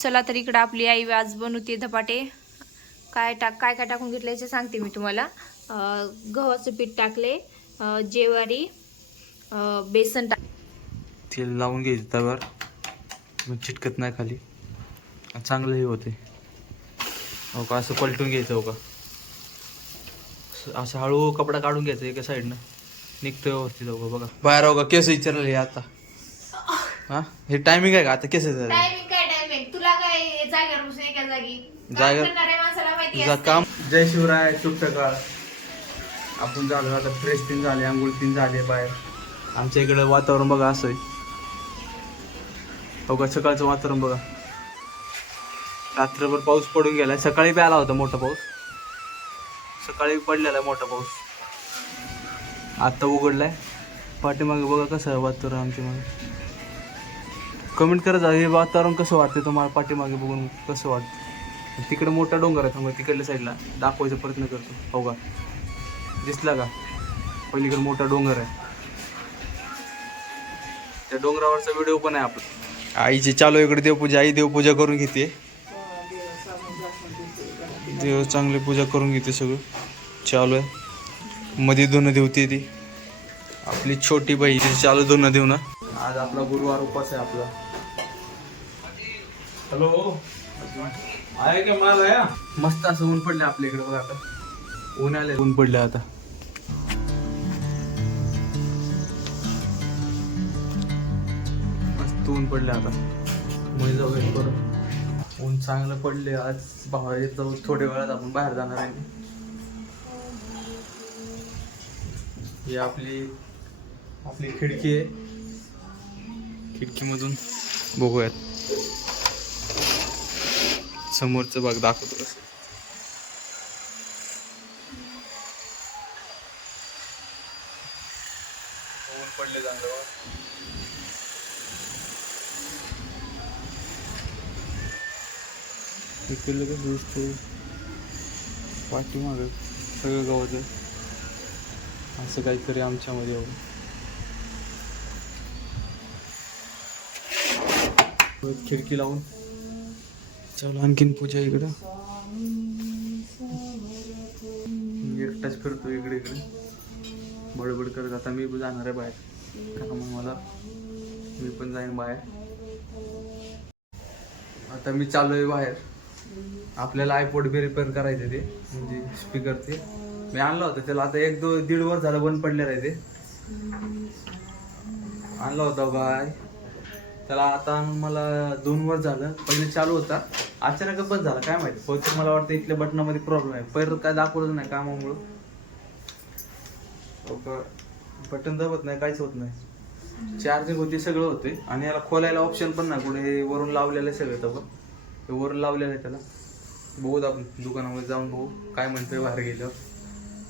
चला तर इकडे आपली आई आज बनवते धपाटे. काय टाकून घेतले ते सांगते मी तुम्हाला. गव्हाचं पीठ टाकले, ज्वारी, बेसन तेल लावून घ्यायचं तव्यावर, मग चिटकत नाही खाली, चांगलं हे होते. हो का, असं पलटून घ्यायचं. हो का, असं हळू कपडा काढून घ्यायचा एका साईडनं, निघतं व्यवस्थित. हो का, बघा बाहेर. हो का, केस विचारले आता. हा, हे टायमिंग आहे का आता? केस टायमिंग काय टायमिंग? तुला काय जागेवर बसून एका जागी जागेवर माणसाला माहिती तुझं काम. जय शिवराय, शुभ सकाळ. आपण झालो आता फ्रेश तीन झाले, आंघोळ तीन झाले बाहेर. आमच्या इकडं वातावरण बघा असं आहे. हो का, सकाळचं वातावरण बघा. रात्रभर पाऊस पडून गेलाय. सकाळी बी आला होता मोठा पाऊस, सकाळी पडलेला आहे मोठा पाऊस. आता उघडलाय. पाठीमागे बघा कसं आहे वातावरण आमच्या मागे. कमेंट करत जा, हे वातावरण कसं वाटतं तुम्हाला पाठीमागे बघून, कसं वाटतं. तिकडे मोठा डोंगर आहे, थांबा तिकडल्या साईडला दाखवायचा प्रयत्न करतो. हो का, दिसला का? पलीकडे मोठा डोंगर आहे, त्या डोंगरावरचा व्हिडिओ पण आहे आपला. आईची चालू इकडे देवपूजा. आई देवपूजा करून घेते, देव चांगली पूजा करून घेते. सगळं चालू आहे. मध्ये धुणं देवते ती आपली छोटी बाई, चालू धुणं देऊ ना. आज आपला गुरुवार उपास आहे आपला. हॅलो, आहे का माल आहे? मस्त असं ऊन पडले आपल्या इकडे बघा. आता ऊन आले, ऊन पडले आता. मस्त ऊन पडले आता. मध्ये जाऊ परत. ऊन चांगलं पडले आज. बाहेर जाऊ थोड्या वेळात आपण बाहेर जाणार आहे. ही आपली खिडकी आहे. खिडकीमधून बघूयात समोरचं भाग दाखवतो कसं. ऊन पडले चांगलं. इकडलं कसं दिसतं पाठीमागं सगळं गावाचं. असं काहीतरी आमच्यामध्ये हो. खिडकी लावून चला आणखीन पूजा. इकडं एकटाच फिरतो इकडे इकडे बडबड करत. आता मी जाणार आहे बाहेर, का मग मला, मी पण जाईन बाहेर. आता मी चालू आहे बाहेर. आपल्याला आयपॉड बी रिपेअर करायचं, ते म्हणजे स्पीकर. ते मी आणलं होतं त्याला, आता 1-2-1.5 वर्ष झालं बंद पडलेलं आहे. ते आणलं होतं बाय त्याला. आता मला 2 वर्ष झालं. पहिले चालू होता, अचानकच बंद झाला, काय माहिती. बहुतेक मला वाटतं इथल्या बटनामध्ये प्रॉब्लेम आहे. पहिलं काय दाखवलं नाही कामामुळं. बटन दाबत नाही, काहीच होत नाही. चार्जिंग होती, सगळं होते. आणि याला खोलायला ऑप्शन पण नाही कुठे. वरून लावलेलं आहे सगळं. तर हे वरून लावलेलं आहे त्याला. बघूत आपण दुकानामध्ये जाऊन बघू काय म्हणतोय बाहेर गेल्यावर.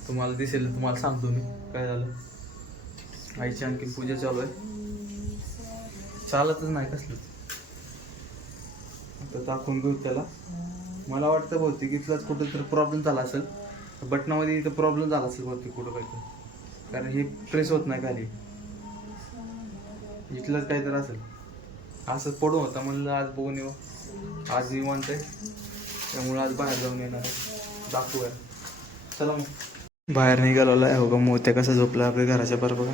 तुम्हाला दिसेल, तुम्हाला सांगतो मी काय झालं. आईची आणखीन पूजा चालू आहे. चालतच नाही कसलं. आता दाखवून घेऊ त्याला. मला वाटतं बहुतेक इथलाच कुठेतरी प्रॉब्लेम झाला असेल. बटनामध्ये इथं प्रॉब्लेम झाला असेल बहुतेक कुठं काहीतरी, कारण हे प्रेस होत नाही खाली. इथलंच काहीतरी असेल. असं पडून होता, म्हणलं आज बघून येऊ. आज निवांत आहे, त्यामुळे आज बाहेर जाऊन येणार आहे. दाखवूया चला मग. बाहेर निघालेला आहे. हो का, मोत्या कसा झोपला आपल्या घराच्या बरं बघा.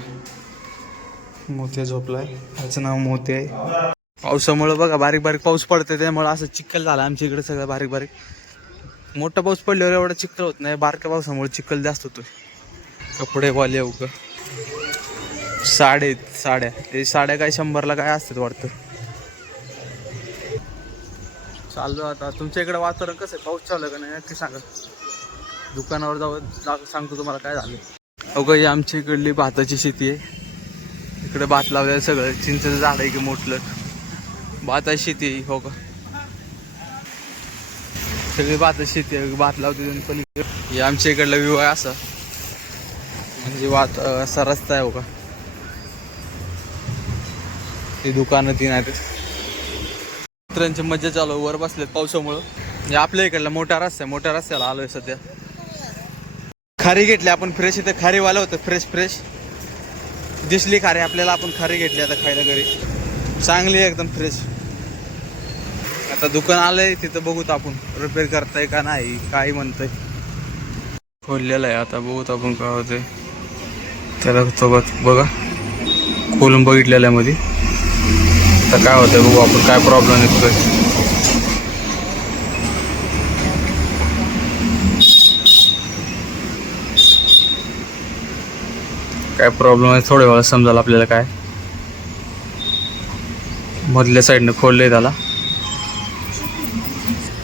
मोत्या झोपलाय, त्याचं नाव मोत्या आहे. पावसामुळं बघा बारीक बारीक पाऊस पडतोय, त्यामुळे असं चिखल झाला आमच्या इकडे सगळं बारीक बारीक. मोठा पाऊस पडल्यावर एवढा चिखल होत नाही, बारक्या पावसामुळे चिखल जास्त होतोय. कपडे वाले हो का. साड्या ते साड्या काय 100ला काय असतात वाटतं. चाललो आता. तुमच्या इकडे वातावरण कसं आहे? पाऊस चालू का नाही नक्की सांगा. दुकानावर जाऊन सांगतो तुम्हाला काय झालं. हो का, ही आमच्या इकडली भाताची शेती आहे. इकडे भात लावलेलं सगळं. चिंचेचं झाड आहे की मोठलं. भाताची शेती आहे. हो का, सगळी भाताची शेती आहे. भात लावते पण. हे आमच्या इकडला व्ह्यू आहे असा, म्हणजे असा रस्ता आहे. हो का, ते दुकानं तीन आहेत. मित्रांची मज्जा चालू. वर बसलेत पावसामुळं. म्हणजे आपल्या इकडला मोठा रस्ता आहे, मोठ्या रस्त्याला आलोय सध्या. खारी घेतली आपण फ्रेश. इथं खारीवाला होतं फ्रेश दिसली खारी आपल्याला. आपण खारी घेतली आता खायला घरी. चांगली एकदम फ्रेश. आता दुकान आलंय तिथं बघूत आपण रिपेअर करताय का नाही काय म्हणतंय. खोललेलं आहे आता बघूत आपण काय होतंय त्याला सोबत बघा खोलून बघितलेलं आहे मध्ये. आता काय होतंय बघू आपण काय प्रॉब्लेम येतोय. काय प्रॉब्लेम आहे थोड्या वेळा समजाल आपल्याला. काय मधल्या साईडनं खोललंय त्याला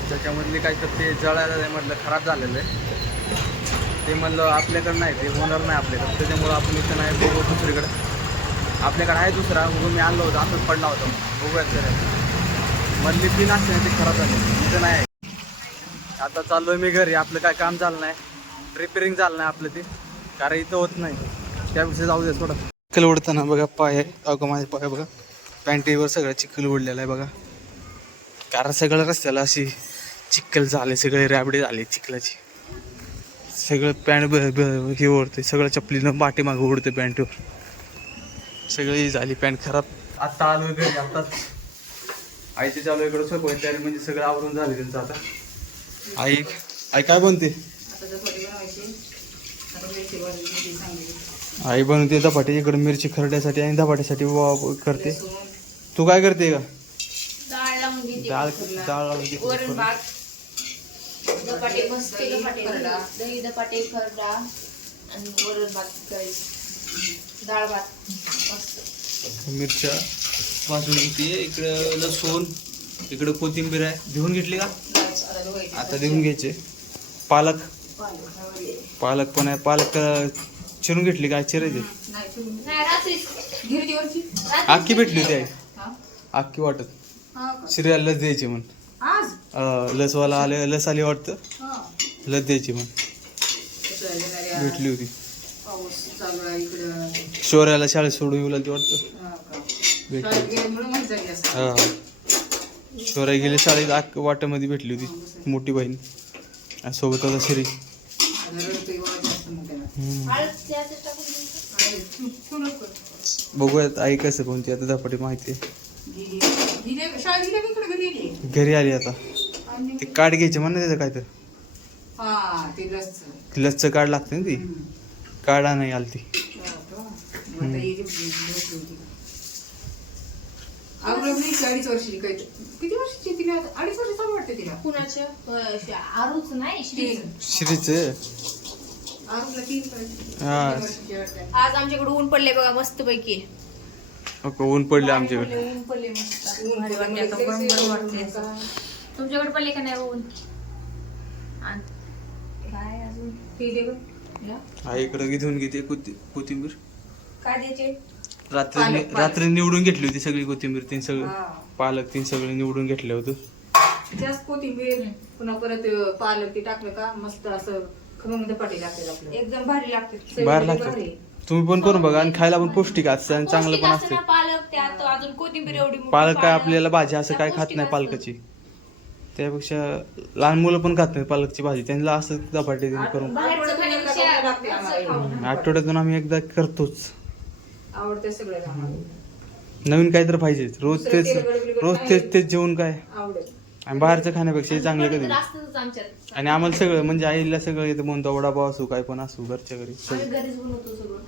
त्याच्यामधले काय तर ते जळायला नाही म्हटलं खराब झालेलं आहे. ते म्हणलं आपल्याकडं नाही ते होणार नाही आपल्याकडं त्याच्यामुळं आपण इथं नाही बघू दुसरीकडे. आपल्याकडे आहे दुसरा मी आणलं होतं असंच पडला होता बघूयात तर मधली तीन असते ते खराब झाले इथं नाही. आता चाललोय मी घरी. आपलं काय काम झालं नाही रिपेअरिंग झालं नाही आपलं ते कारण इथं होत नाही त्यापेक्षा जाऊ दे थोडं. चिखल उडताना बघा पाय आहे अगं माझे पाय बघा पॅन्टीवर सगळं चिखल उडलेलं आहे बघा. कारण सगळं रस्त्याला अशी चिखल झाले सगळे रॅबडे झाले चिखलाची. सगळं पॅन्ट हे ओढते सगळं चपलीनं पाठीमागं उडते पॅन्टवर सगळी झाली पॅन्ट खराब. आता आलो घरी आताच आईच्या चालू इकडं सोपं तयारी म्हणजे सगळं आवरून झाले त्यांचं. आता आई आई काय बनते आई बनवते धपाटे इकडे मिरची खरड्यासाठी आणि धपाट्यासाठी करते. तू काय करते का डाळ वरण भात धपाटे मस्त धपाटे दही धपाटे खरडा आणि वरण भात करायचं डाळ भात मस्त. मिरच्या भाजून घेते इकडं लसूण इकडं कोथिंबीर आहे धुवून घेतली का आता देऊन घ्यायचे. पालक पालक पण आहे पालक चिरून घेतली काय चिरायचे अख्खी भेटली होती आई अख्खी वाटत शिर्याला लस द्यायची म्हण लसवाला आले लस आली वाटतं लस द्यायची म्हण भेटली होती. शौर्याला शाळेत सोडून येऊ लागली वाटतं भेटली. हा शौर्या गेले शाळेत वाट्यामध्ये भेटली होती मोठी बहीण आणि सोबत आता श्री. बघूयात आई कसं कोणती आता धपाटी माहिती घरी आली आता. ते कार्ड घ्यायचे म्हण त्याचं काय तर लसचं कार्ड लागतं ना ती कार्ड नाही आली ती. अडीच वर्षाची किती वर्षाची तिला 2.5 वर्ष चालू वाटते तिला कुणाच्या आरूच नाही श्रीच आज आमच्याकडे ऊन पडले बघा मस्त पैकी. ऊन पडले आमच्याकडे ऊन पडले मस्त भारी वाटते आता गरम वाटते. तुमच्याकडे पडले का नाही ऊन काय अजून आईकडे घेऊन घेते कोथिंबीर काय द्यायचे रात्री निवडून घेतली होती सगळी कोथिंबीर तीन सगळं पालक तीन सगळं निवडून घेतलं होतं. जास्त कोथिंबीर पुन्हा परत पालक ते टाकलं का मस्त असं खमंग धपाटे लागते आपल्याला एकदम भारी लागते. बाहेर लागतं तुम्ही पण करून बघा आणि खायला पण पौष्टिक असतं आणि चांगलं पण असतं. पालक त्यात अजून कोथिंबीर एवढी पालक काय आपल्याला भाजी असं काय खात नाही पालकाची त्यापेक्षा लहान मुलं पण खात नाही पालकची भाजी त्यांना असं धपाटे करून आठवड्यातून आम्ही एकदा करतोच. आवडते सगळ्याला नवीन काय तर पाहिजे रोज तेच जेवण काय आवडत आणि बाहेरचं खाण्यापेक्षा हे चांगलं कधी. आणि आम्हाला सगळं म्हणजे आईला सगळं येतं म्हणतो वडापाव असू काय पण असू घरच्या घरी घरीच बनवतो सगळं.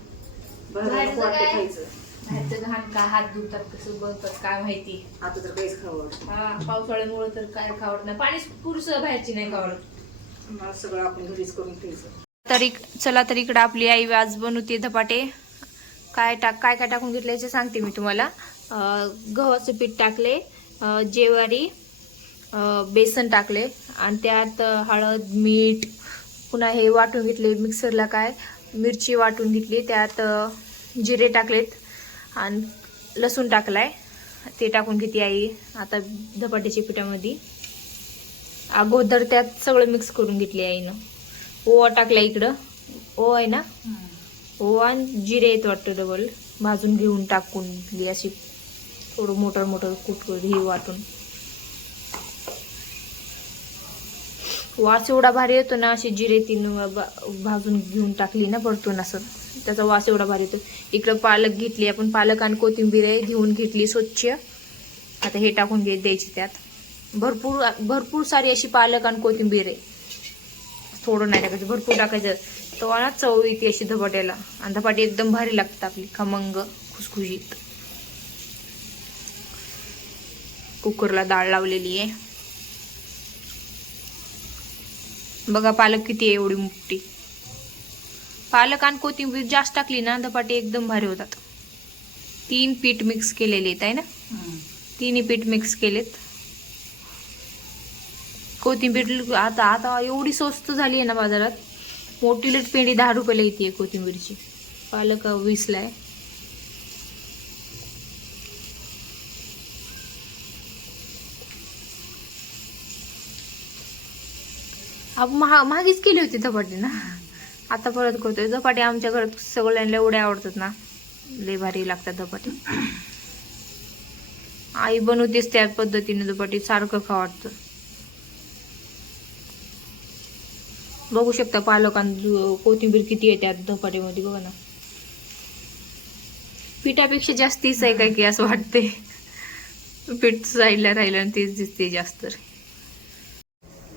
बाहेरचं खायचं बाहेरचं घाण काय हात धुतात कसं बनतात काय माहिती. आता तर काहीच खावं हा पावसाळ्यामुळे तर काय खावत नाही पाणी पुरुष बाहेरची नाही खावत. मला सगळं आपण घरीच करून खायचं. तरी चला तर इकडे आपली आई आज बनवते धपाटे. काय काय टाकून घेतलं याचे सांगते मी तुम्हाला. गव्हाचं पीठ टाकले ज्वारी बेसन टाकले आणि त्यात हळद मीठ पुन्हा हे वाटून घेतले मिक्सरला काय मिरची वाटून घेतली त्यात जिरे टाकलेत आणि लसूण टाकलाय ते टाकून घेते आई आता धपाट्याच्या पिठामध्ये. अगोदर त्यात सगळं मिक्स करून घेतले आईनं. ओवा टाकला इकडं ओवा आहे ना ओवा आणि जिरे आहेत वाटतं डबल भाजून घेऊन टाकून अशी थोडं मोटर कूट हे वाटून. वास एवढा भारी येतो ना अशी जिरे तीन भाजून घेऊन टाकली ना परतून असं त्याचा वास एवढा भारी येतो. इकडं पालक घेतली आपण पालक आणि कोथिंबीर आहे घेऊन घेतली स्वच्छ. आता हे टाकून द्यायची त्यात भरपूर भरपूर सारी अशी पालक आणि कोथिंबीर आहे. थोडं नाही टाकायचं, भरपूर टाकायचं. तेव्हा ना चव येते अशी धपाट्याला. आणि धपाटी एकदम भारी लागतात आपली, खमंग खुसखुशीत. कुकरला डाळ लावलेली आहे बघा. पालक किती आहे, एवढी मोठी. पालक आणि कोथिंबीर जास्त टाकली ना धपाटे एकदम भारी होतात. 3 पीठ मिक्स केलेले आहेत आहे ना. 3 पीठ मिक्स केलेत. कोथिंबीर आता एवढी स्वस्त झाली आहे ना बाजारात. मोठी लेट पेंडी 10 रुपयाला येते कोथिंबीरची. पालक 20ला आहे. आपण महागीच केली होती धपाटे ना. आता परत करतोय धपाटे. आमच्या घरात सगळ्यांना एवढे आवडतात ना, लय भारी लागतात धपाटे. आई बनवतेच त्या पद्धतीने धपाटे, सारखं खावं वाटतं. बघू शकता पालक आणि कोथिंबीर किती आहे त्यात धपाट्यामध्ये, बघा ना. पिठापेक्षा जास्तीच आहे काय की असं वाटते. पीठ साईडला राहिलं आणि तेच दिसते जास्त.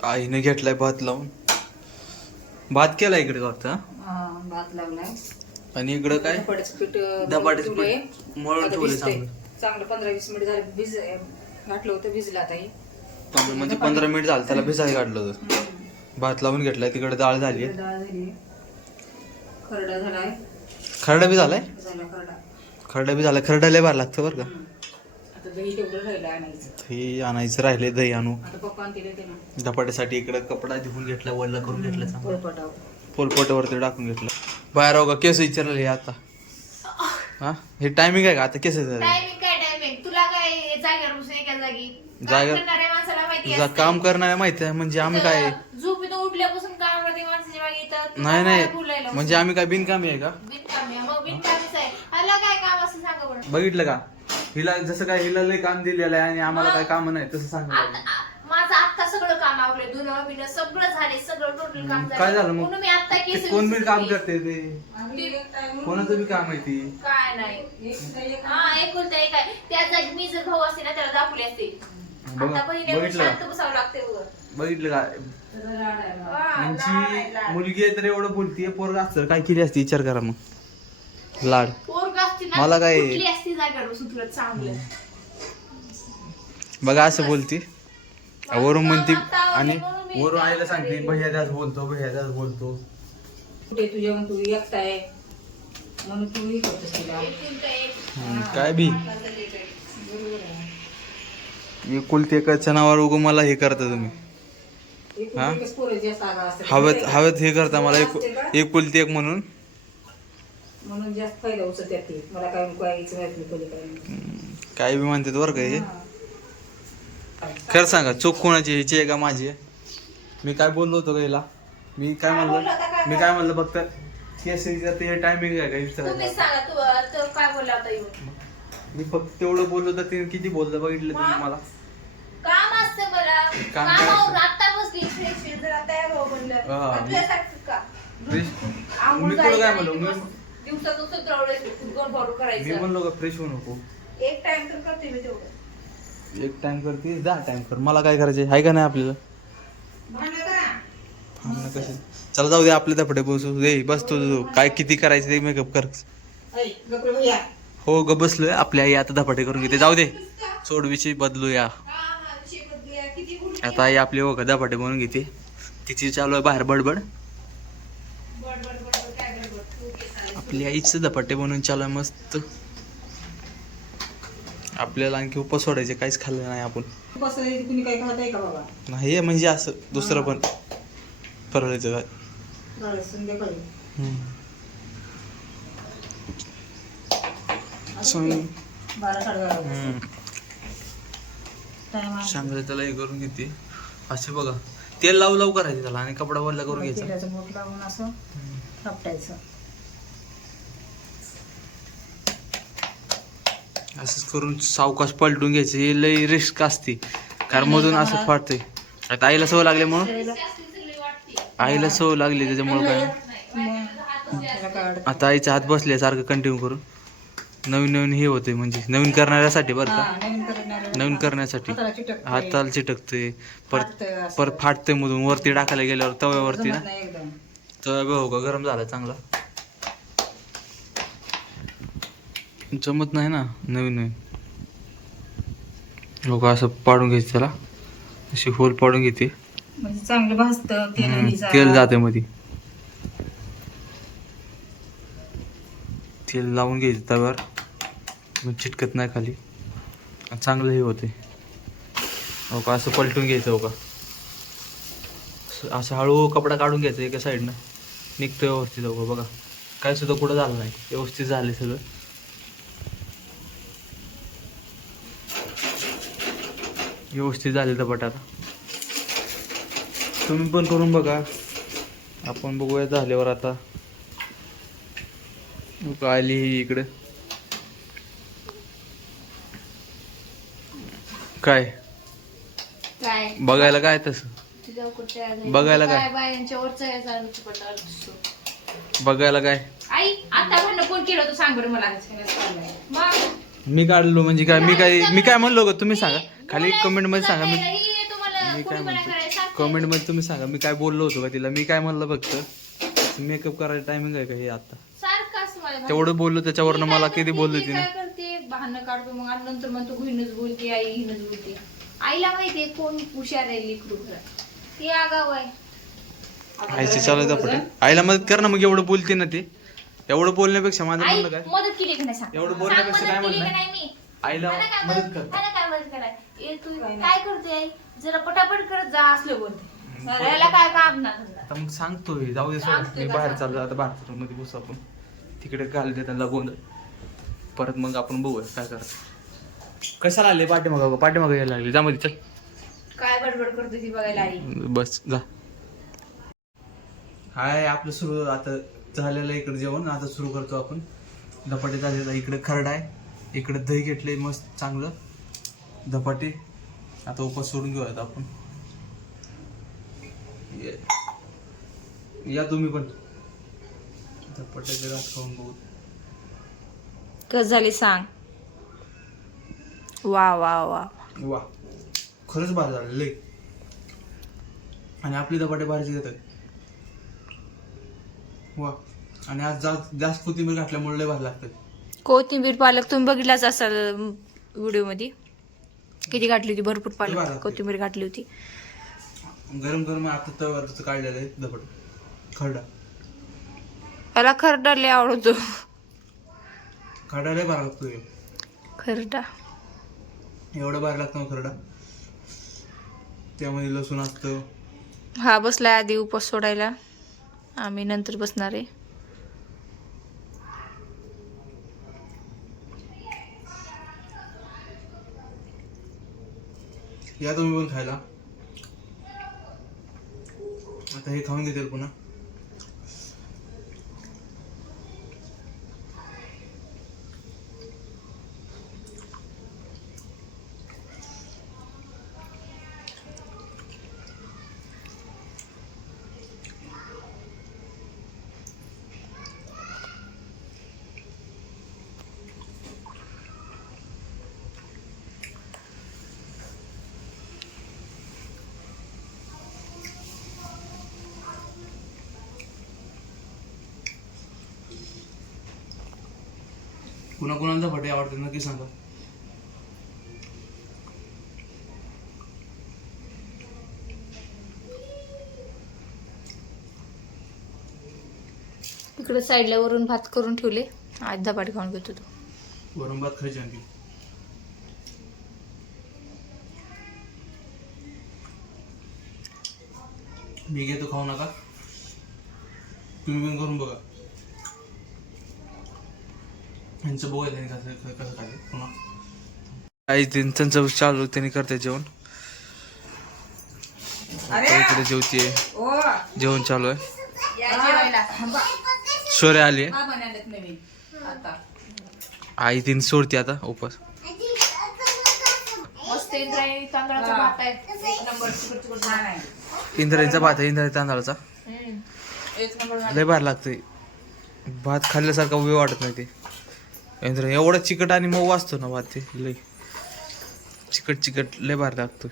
आईने घेतलाय भात लावून. भात केला इकडे गावचा. भात लावलाय आणि इकडं काय धपाट्याचं पीठ धपाट्याचं ठेवलंय. पीठ मळून आता ठेवलंय भिजतंय. चांगलं. चांगलं 15-20 मिनिट झाले घातलं होतं, भिजलं आता हे. म्हणजे 15 मिनिट झालं त्याला भिजायला काढलं होतं. भात लावून घेतलाय. तिकडे डाळ झाली. डाळ झाली, खरडा झालाय. खरडा बी झालाय. खरडा. खरडा बी झाला. खरडा लय भार लागतं बरं का. आता दही तेवढं राहिलं आणायचं. हे आणायचं राहिले, दही आणू. आता पप्पा आणतील ते ना. धपाट्यासाठी इकडे कपडा धुवून घेतला, वल्ला करून घेतला चांगला. पोळपाटावर. पोलपोटावरती टाकून घेतलं. बाहेर हो का केस विचारले आता. हा हे टायमिंग आहे का आता केस झाले. टायमिंग काय टायमिंग, तुला काय जागेवर बसून एका जागी जागेवर- काम करणाऱ्या माणसाला माहिती तुझं काम करणाऱ्या माहिती आहे. म्हणजे आम्ही काय झोपेतून उठल्यापासून काम करते माणसाच्या मागे येतात. नाही म्हणजे आम्ही काय बिनकामी आहे का. बिनकामी मग बिनकामीच आहे. ह्याला काय काम असं सांगा बरं. बघितलं का, हिला जसं काय हिला लय काम दिलेलं आहे आणि आम्हाला काय काम नाही तसं सांगितलं. माझं आता सगळं काम आवडलंय. धुणं बिणं सगळं झाले, सगळं टोटल काम काय झालं मग? म्हणून मी आता ते केस कोण बी काम करते ते, आम्ही एक time कोणाचं बी काम आहे ती. काय नाही. एक हा एकुलता एक आहे. त्या जागी मी जर भाऊ असते ना त्याला दाखवले असते. आता बहिणीला बघितलं शांत का? बसावं लागते बघ. बघितलं का, जरा लाड आहे बा. यांची मुलगी आहे तर एवढं बोलतीये. पोरगा असतं काय केली असती विचार करा मग. लाड पोरगा असते ना, मला काय- कुठली असती जागेवर बसून तुला चांगलं. बघा असं बोलती. वरून म्हणती आणि वरून आईला सांगते भैया त्याच बोलतो, भैया त्याच बोलतो. कुठे तू जेवण तू एकटा आहे म्हणून तू ही करतोस तिला. एकुलता एक. काय बी एकुलती एकाच्या नावावर उगं मला हे करता तुम्ही. हा? एकूण एकच पोरं जास्त आगाऊ असतात. हवेत हवेत हे करता मला. एकुलती एक म्हणून म्हणून जास्त फायदा उचलतात ते. मला काय यायचं माहित नाही, कोणी काय नाही. काय बी म्हणतात बरं का हे. खरं सांगा चूक कोणाची, ह्याची आहे का माझी आहे. मी काय बोललो होतो का हिला. मी काय म्हणलं फक्त केसरीचं ते टायमिंग आहे का तुम्हीच विचारायचं. सांगा तू काय बोलला आता येऊन. मी फक्त तेवढं बोललो तर तिने किती बोललं बघितलं तुम्ही मला. काम असतं मला. काम कामावर आता बसली फ्रेश जरा तयार हो म्हणलं. हा. तुझ्यासारखं का? मी कुठं काय म्हणलो. दिवसातून सतरावडे दोन पावडर मी करायचं. म्हणलो का फ्रेश होऊ नको. एक टाइम तर करते मी तेवढं. एक टाइम करते 10 टाइम कर. मला काय करायचे आहे का नाही आपल्याला. भांडण करा. भांडणं कशी. चला जाऊ दे आपले धपडे बसू दे. बसतो काय किती करायचं ते मेकअप कर. ऐ, गप्प भैया. हो ग बसलोय. आपली आई आता धपाटे करून घेते. जाऊ दे सोडवीची बदलूया. आता आई आपली हो धपाटे बनवून घेते. तिची चालू आहे बाहेर बडबड. आपली आईच धपाटे बनवून चालू आहे मस्त. आपल्याला आणखी उपवास सोडायचे, काहीच खाल्लं नाही आपण. कसं आहे, कुणी काय खात आहे का बाबा. नाही हे म्हणजे असं दुसरं पण फरवायचं काय. बरं, संध्याकाळी सांग. 12-12:30 टाइम आहे. चांगलं त्याला हे करून घेते. असे बघा तेल लावू लावू करायचं त्याला आणि कपडा वरला करून घ्यायचा. तेलाचं बोट लावून असं थापटायचं. असंच करून सावकाश पलटून घ्यायचं. हे लई रिस्क असते कारण मधून असं फाटतंय. आता आईला सवय लागल्यामुळं आईला सवय लागली त्याच्यामुळं काय. त्याला काय वाटत. आता आईचा हात बसले सारखं कंटिन्यू करून नवीन नवीन हे होते म्हणजे नवीन करणाऱ्यासाठी बरं हा, का, नवीन करणाऱ्याला नवीन करण्यासाठी हाताला चिटकतंय. हाताला चिटकते, परत फाटतंय असं. परत फाटते मधून वरती टाकायला गेल्यावर तव्यावरती ना, जमत नाही एकदम. तवा हो का गरम झाला चांगला, जमत नाही ना नवीन नवीन. हो का असं पाडून घ्यायचं त्याला, अशी होल पाडून घेते, म्हणजे चांगलं भाजतं तेल जाते मध्ये, तेल लावून घ्यायचं तव्यावर, मग चिटकत नाही खाली, आणि चांगलं हे होते. हो का असं पलटून घ्यायचं. हो का असं हळू कपडा काढून घ्यायचा एका साईडनं, निघतं व्यवस्थित. हो का बघा काय सुद्धा कुठं झालं नाही, व्यवस्थित झाले सगळं. व्यवस्थित झाले धपाटे. आता तुम्ही पण करून बघा, आपण बघूया झाल्यावर. आता आली इकडे काय काय बघायला, काय तसं तुझ्या कुठे बघायला काय? बायांच्या वरचा बघायला काय? आई आता म्हणलं कोण केलं तू सांग बरं मला. मग मी काढलो म्हणजे काय, मी काय म्हणलो का तुम्ही सांगा खाली कमेंट मध्ये सांगा. मी काय म्हणतो कमेंट मध्ये तुम्ही सांगा मी काय बोललो होतो का तिला. मी काय म्हणलं फक्त मेकअप करायचं टायमिंग आहे का हे आता, सारखं असं माझ्या तेवढं बोललो त्याच्यावरनं मला किती बोलली ती ना. काय करते बहाणं काढतो मग आणि नंतर मग तू हिनच बोलते आई हिनच बोलते. आईला माहितीये कोण हुशार आहे लेकरू घरात, ती आगाव आहे. आईचे चालू धपाटे, आईला मदत कर ना. मग एवढं बोलते ना ती, एवढं बोलण्यापेक्षा माझं आई म्हणलं काय, मदत केली की नाही सांग. एवढं बोलण्यापेक्षा काय मदत केली म्हणलं की नाही मी. आईला मला काय मदत कर. मला काय मदत कराय ए तू काय करते आई जरा पटापट करत जा असलं बोलते. याला काय काम ना धंदा. आता मग सांगतोय जाऊ दे सोड, मी बाहेर चाललो आता, बाहेर मध्ये बसू आपण, तिकडे घाल दे त्यांना गोंधळ, परत मग आपण बघूया काय करायचं. कशाला आले पाठीमागं यायला लागले, जा मध्ये चल. काय बडबड करते ती बघायला आई. बस जा. हाय आपलं सुरू आता झालेलं इकडे जेवण. आता सुरू करतो आपण. धपाटे झालेला, इकडे खरडा आहे, इकडे दही घेतले मस्त चांगलं, धपाटे. आता उपास सोडून घेऊया आता आपण. या तुम्ही पण धपाट्याचे घास खाऊन बघू. कस झाली सांग. वा वा वा वा खरंच भारी झालं लय. आणि आपले धपाटे भारीचे देतात. वा आणि आज जास्त कोथिंबीर घातल्यामुळे लय भारी लागतात. कोथिंबीर पालक तुम्ही बघितलाच असाल व्हिडिओ मध्ये किती घातली होती, भरपूर पालक कोथिंबीर घातली होती. गरम गरम आता तव्यावर काढलेलं आहे धपाट खरडा. मला खरडा लय आवडतो. खरडा लय भारी लागतो. खरडा एवढा भारी लागतो ना खरडा. त्यामध्ये लसूण असतं. हा बसलाय आधी उपास सोडायला, आम्ही नंतर बसणार आहे. या तुम्ही पण खायला. आता हे खाऊन घेतील पुन्हा. कुणाकुणाला धपाटे आवडतात नक्की सांगा. इकडे साईडला वरून भात करून ठेवले, आज धपाटे खाऊन घेतो तो. वरून भात खायची आणखी. मी घेतो, खाऊ नका तुम्ही पण करून बघा. यांचं बघायला त्यांनी कसं खायचं पुन्हा. आई त्यांचं चालू त्यांनी करते जेवण. इकडे जेवतीये, ओ जेवण चालू आहे. या जेवायला. शौर्य आली आहे. हा बनायला नवीन आता. आई तिने सोडते आता उपास. मस्त इंद्रायणी तांदळाचा भात आहे, एक नंबर. चिकट छान आहे. इंद्रायणीचा भात आहे, इंद्रायणी तांदळाचा. एक नंबर. लय भारी लागतंय. भात खाल्ल्यासारखा वेळ वाटत नाही ते. एवढं चिकट आणि मऊ असतो ना भात ते लय चिकट लय भारी लागतो.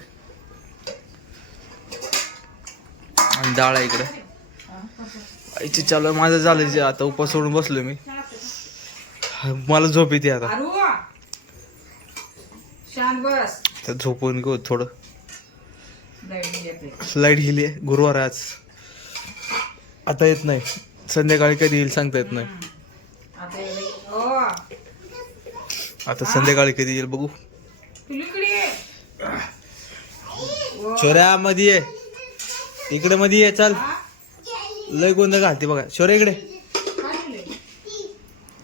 आणि डाळ आहे इकडं आईची चालू आहे. माझं झालं जे आता उपास सोडून बसलोय मी. मला झोप येते आता. अरू शांत बस. तर झोपून घेऊ थोडं. लाईट येते. लाईट गेली आहे. गुरुवार आहे आज. आता येत नाही. संध्याकाळी कधी येईल सांगता येत नाही. आता येईल. ओ आता संध्याकाळी कधी येईल बघू. तू इकडे ये. शोर्या मध्ये ये. इकडे मध्ये ये चल. लय गोंधळ घालते बघा. शोर्या इकडे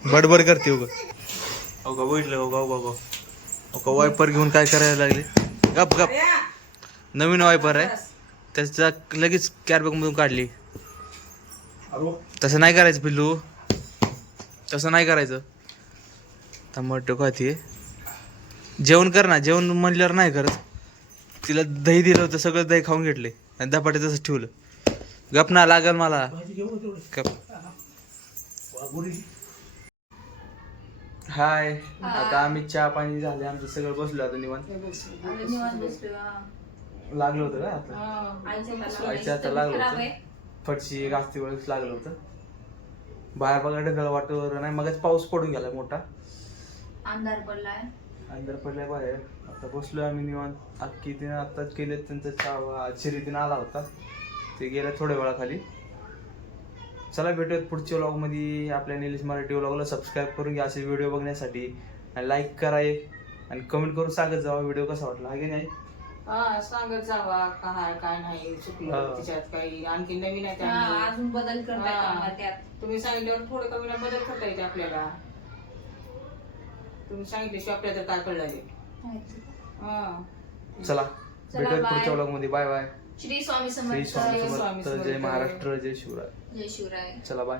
बडबड करते उग. हो का बघितलं हो का वायपर घेऊन काय करायला लागले. गप गप. नवीन वायपर आहे त्याचा लगेच कॅरबॅग मधून काढली. तसं नाही करायचं पिल्लू. तसं नाही करायचं. टमाटो खाते. जेवण कर ना. जेवण म्हणल्यावर नाही करत. तिला दही दिलं होतं सगळं दही खाऊन घेतले आणि धपाटे तसंच ठेवलं. गप ना लागल मला. गप. हाय. आता आम्ही चहा पाणी झाले आमचं सगळं बसलो आता निवांत. लागलं होतं का आता. आईच्या आता लागलं होतं. फटशी गास्ती वेळेस लागलं होतं. बाहेर बघा ढगाळ वाटवर नाही. मगच पाऊस पडून गेला मोठा. अंधार पडलाय बाहेर. आता बसलोय आम्ही निवांत. अख्खी तिने आत्ताच केले. त्यांचा चहा चिरीतीने आला होता. ते गेल्या थोड्या वेळाखाली. चला भेटूयात पुढच्या व्लॉग मध्ये. आपल्या निलेश मराठी व्लॉगला सबस्क्राईब करून घ्या असे व्हिडिओ बघण्यासाठी. आणि लाईक करा आणि कमेंट करून सांगत जावा व्हिडिओ कसा वाटला. आहे की नाही. हा सांगत जावा काय नाही चुकलं तिच्यात काही आणखी नवीन आहे अजून बदल करता. तुम्ही सांगितल्यावर थोडं कमी ना बदल करता येते आपल्याला. तुम्ही सांगितल्याशिवाय आपल्याला काय कळलं. चला भेटूयात पुढच्या व्लॉग मध्ये. Bye bye. श्री स्वामी श्री स्वामी समर्थ. समर्थ. जय महाराष्ट्र. जय शिवराय. जय शिवराय. चला बाय.